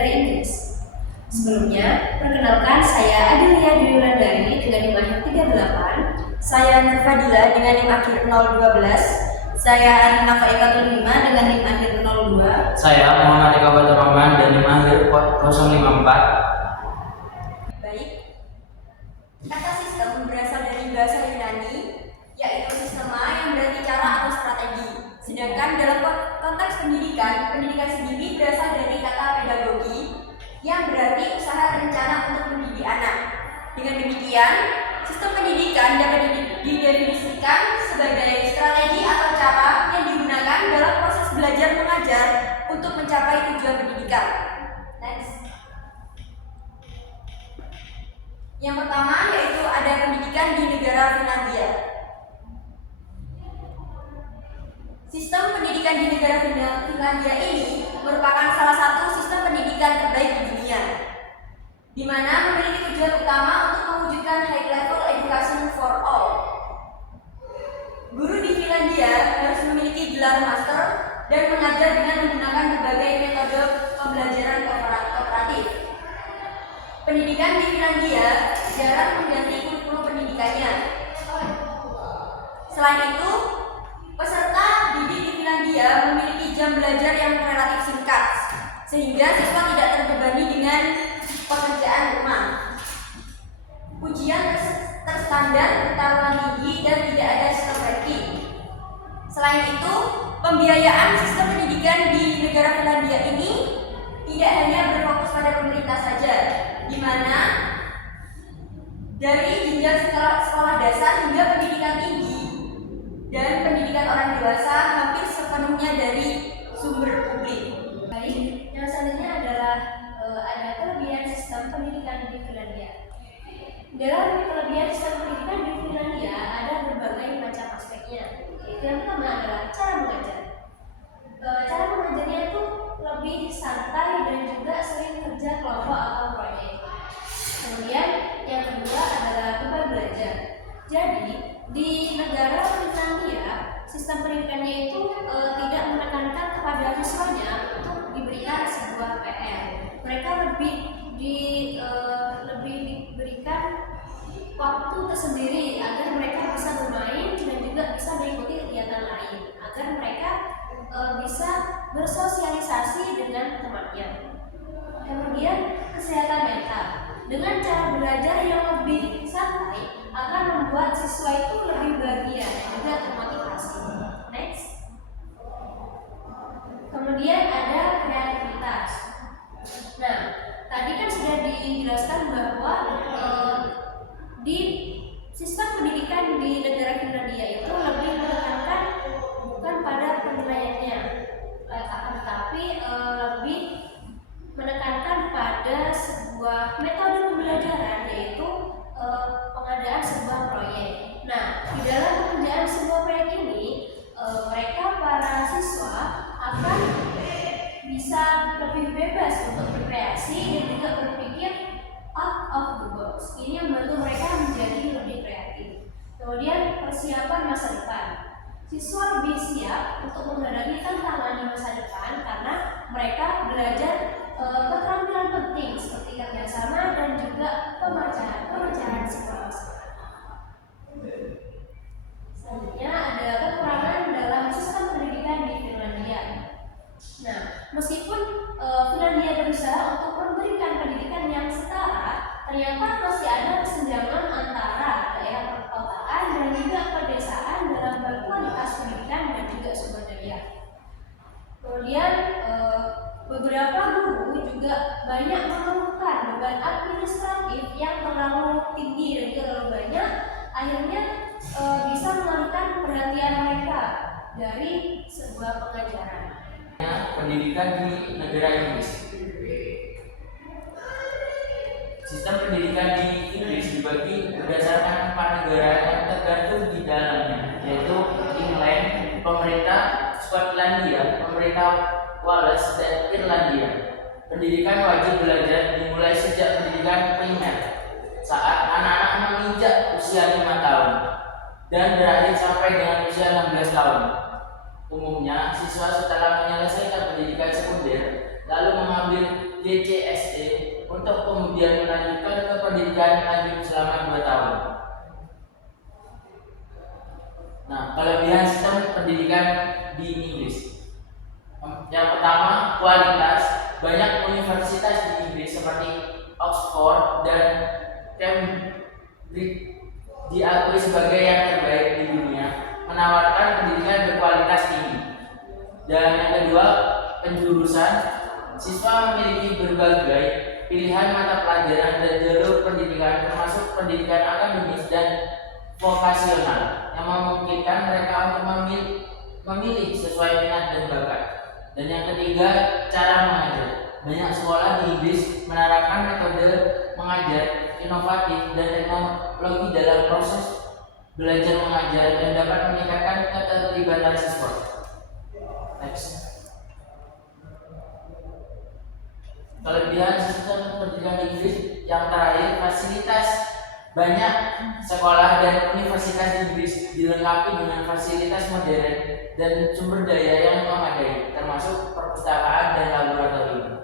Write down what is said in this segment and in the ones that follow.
negara Inggris. Sebelumnya, perkenalkan saya Adelia Dwi Wulandari dengan NIM akhir 38, saya Nurfadila dengan NIM akhir 012, saya Arina Faikatul 5 dengan NIM akhir 02, saya Muhammad Eka Batur Rahman dan NIM akhir 054. Baik, kata sistem berasal dari bahasa Yunani, yaitu sistema yang berarti cara atau strategi. Sedangkan dalam konteks pendidikan sendiri berasal dari kata pedagogi yang berarti usaha rencana untuk mendidik anak. Dengan demikian, sistem pendidikan dapat didefinisikan sebagai strategi atau cara yang digunakan dalam proses belajar mengajar untuk mencapai tujuan pendidikan. Next. Yang pertama yaitu ada pendidikan di negara Finlandia. Sistem pendidikan di negara Finlandia ini merupakan salah satu sistem pendidikan terbaik di dunia, di mana memiliki tujuan utama untuk mewujudkan high level education for all. Guru di Finlandia harus memiliki gelar master dan mengajar dengan menggunakan berbagai metode pembelajaran kooperatif. Pendidikan di Finlandia jarang mengganti kurikulum pendidikannya. Selain itu, peserta didik di Finlandia memiliki jam belajar yang relatif singkat, sehingga siswa tidak terbebani dengan pekerjaan rumah. Ujian terstandar bertarungan tinggi dan tidak ada sistem ranking. Selain itu, pembiayaan sistem pendidikan di negara Finlandia ini tidak hanya berfokus pada pemerintah saja, di mana dari jenjang sekolah dasar hingga pendidikan tinggi dan pendidikan orang dewasa hampir sepenuhnya dari sumber publik. Baik, yang selanjutnya adalah ada kelebihan sistem pendidikan di Finlandia. Dalam kelebihan sistem pendidikan di Finlandia ada berbagai macam aspeknya. Yang pertama adalah cara mengajar. Cara mengajarnya itu lebih santai dan juga sering kerja kelompok atau proyek. Kemudian yang kedua adalah beban belajar. Jadi di negara Finlandia sistem pendidikannya itu tidak menekankan kepada siswanya untuk diberikan sebuah PR. Mereka lebih diberikan waktu tersendiri agar mereka bisa bermain dan juga bisa mengikuti kegiatan lain, agar mereka bisa bersosialisasi dengan temannya. Kemudian kesehatan mental. Dengan cara belajar yang lebih santai akan membuat siswa itu lebih bahagia dan juga termotivasi. Next. Kemudian ada kreativitas. Nah, tadi kan sudah dijelaskan bahwa di sistem pendidikan di negara Finlandia itu lebih menekankan bukan pada penilaiannya, akan tetapi lebih menekankan pada sebuah metode pembelajaran, yaitu pengadaan sebuah proyek. Nah, di dalam pengerjaan sebuah proyek ini, para siswa akan bisa lebih bebas untuk berkreasi dan juga berpikir out of the box. Ini membantu mereka menjadi lebih kreatif. Kemudian persiapan masa depan. Siswa lebih siap untuk menghadapi tantangan di masa depan karena mereka belajar keterampilan penting seperti kerjasama dan juga pemecahan sebuah masalah. Selanjutnya ada kekurangan dalam sistem pendidikan di Finlandia. Nah, meskipun Finlandia berusaha untuk memberikan pendidikan yang setara, ternyata masih ada kesenjangan antara daerah perkotaan dan juga pedesaan dalam kualitas pendidikan dan juga sumber daya. Kemudian beberapa guru juga banyak mengeluhkan beban administratif yang terlalu tinggi dan juga terlalu banyak, akhirnya bisa mengalihkan perhatian mereka dari sebuah pengajaran. Pendidikan di negara Inggris. Sistem pendidikan di Inggris dibagi berdasarkan 4 negara yang tergantung di dalamnya, yaitu England, pemerintah Skotlandia, pemerintah Wales, dan Irlandia. Pendidikan wajib belajar dimulai sejak pendidikan primer saat anak-anak menginjak usia 5 tahun dan berakhir sampai dengan usia 16 tahun. Umumnya, siswa setelah menyelesaikan pendidikan sekunder lalu mengambil J DCSE untuk kemudian melanjutkan ke pendidikan lanjut selama 2 tahun. Nah, kelebihan sistem pendidikan di Inggris. Yang pertama, kualitas. Banyak universitas di Inggris seperti Oxford dan Cambridge diakui sebagai yang terbaik di dunia, menawarkan pendidikan berkualitas tinggi. Dan yang kedua, penjurusan. Siswa memiliki berbagai pilihan mata pelajaran dan jalur pendidikan, termasuk pendidikan akademis dan vokasional, yang memungkinkan mereka untuk memilih sesuai minat dan bakat. Dan yang ketiga, cara mengajar. Banyak sekolah di Inggris menerapkan metode mengajar inovatif dan teknologi dalam proses belajar mengajar dan dapat meningkatkan keterlibatan siswa. Next. Kelebihan sistem pendidikan Inggris yang terakhir, fasilitas. Banyak sekolah dan universitas di Inggris dilengkapi dengan fasilitas modern dan sumber daya yang memadai, termasuk perpustakaan dan laboratorium.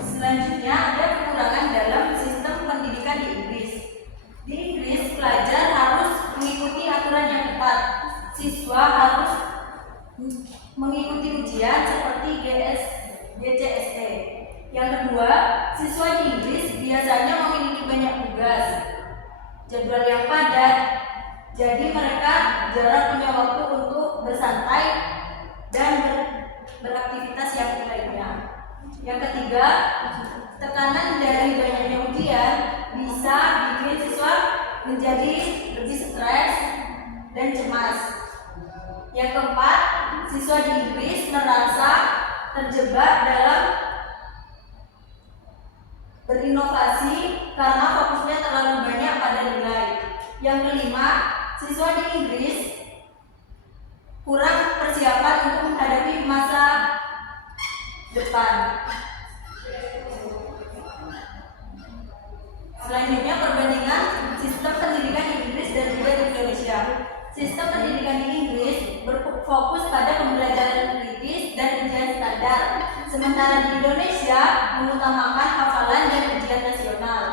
Selanjutnya ada kekurangan dalam sistem pendidikan di Inggris. Di Inggris, pelajar harus mengikuti aturan yang ketat. Siswa harus mengikuti ujian seperti GCSE. Yang kedua, siswa di Inggris biasanya memiliki banyak tugas, jadwal yang padat, jadi mereka jarang punya waktu untuk bersantai dan beraktivitas yang lainnya. Yang ketiga, tekanan dari banyaknya ujian bisa bikin siswa menjadi lebih stres dan cemas. Yang keempat, siswa di Inggris merasa terjebak dalam berinovasi karena fokusnya terlalu banyak pada nilai. Yang kelima, siswa di Inggris kurang persiapan untuk menghadapi masa depan. Selanjutnya, perbandingan sistem pendidikan di Inggris dan juga di Indonesia. Sistem pendidikan di Inggris berfokus pada pembelajaran kritis dan ujian standar, sementara di Indonesia mengutamakan hafalan dan ujian nasional.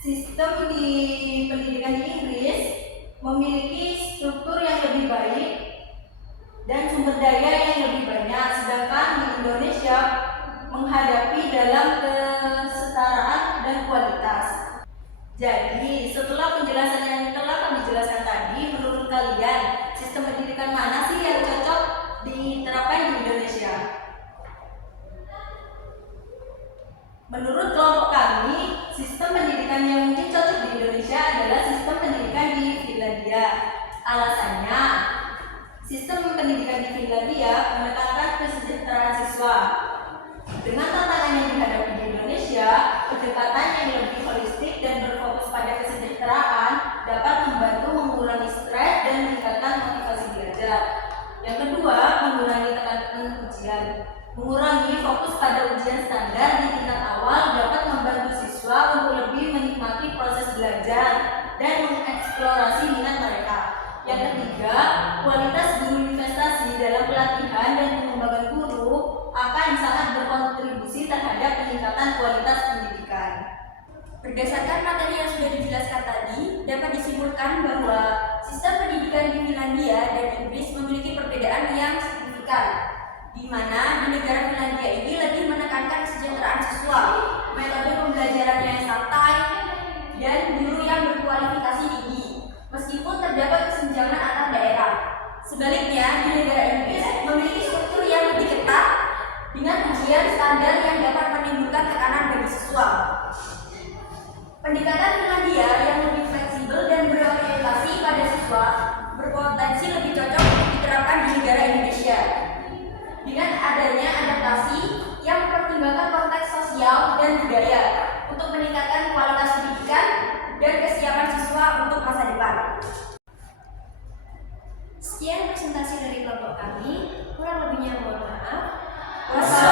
Sistem di pendidikan di Inggris memiliki struktur yang lebih baik dan sumber daya yang lebih banyak, sedangkan di Indonesia menghadapi dalam kesetaraan dan kualitas. Jadi, setelah penjelasan yang telah kami jelaskan tadi, menurut kalian, sistem pendidikan mana sih yang cocok diterapkan di Indonesia? Menurut kelompok kami, sistem pendidikan yang mungkin cocok di Indonesia adalah sistem pendidikan di Finlandia. Alasannya, sistem pendidikan di Finlandia menekankan kesejahteraan siswa. Dengan tantangan yang dihadapi di Indonesia, pendekatan yang lebih holistik dan berfokus pada kesejahteraan dapat membantu mengurangi stres dan meningkatkan motivasi belajar. Yang kedua, mengurangi tekanan ujian. Mengurangi fokus pada ujian standar di tingkat awal dapat membantu siswa untuk lebih menikmati proses belajar dan mengeksplorasi minat mereka. Yang ketiga, kualitas guru investasi dalam pelatihan dan pengembangan guru akan sangat berkontribusi terhadap peningkatan kualitas pendidikan. Berdasarkan materi yang sudah dijelaskan tadi, dapat disimpulkan bahwa sistem pendidikan di Finlandia dan Inggris memiliki perbedaan yang signifikan, di mana di negara Finlandia ini lebih menekankan kesejahteraan siswa, metode pembelajaran yang santai, dan guru yang berkualifikasi tinggi, meskipun terdapat kesenjangan antar daerah. Sebaliknya, di negara Inggris memiliki struktur yang lebih ketat dengan ujian standar yang dapat menimbulkan tekanan bagi siswa. Pendekatan Finlandia yang lebih fleksibel dan berorientasi pada siswa berpotensi lebih cocok untuk diterapkan di negara Indonesia. Dengan adanya adaptasi yang mempertimbangkan konteks sosial dan budaya untuk meningkatkan kualitas pendidikan dan kesiapan siswa untuk masa depan. Sekian presentasi dari kelompok kami, kurang lebihnya mohon maaf. Wassalamualaikum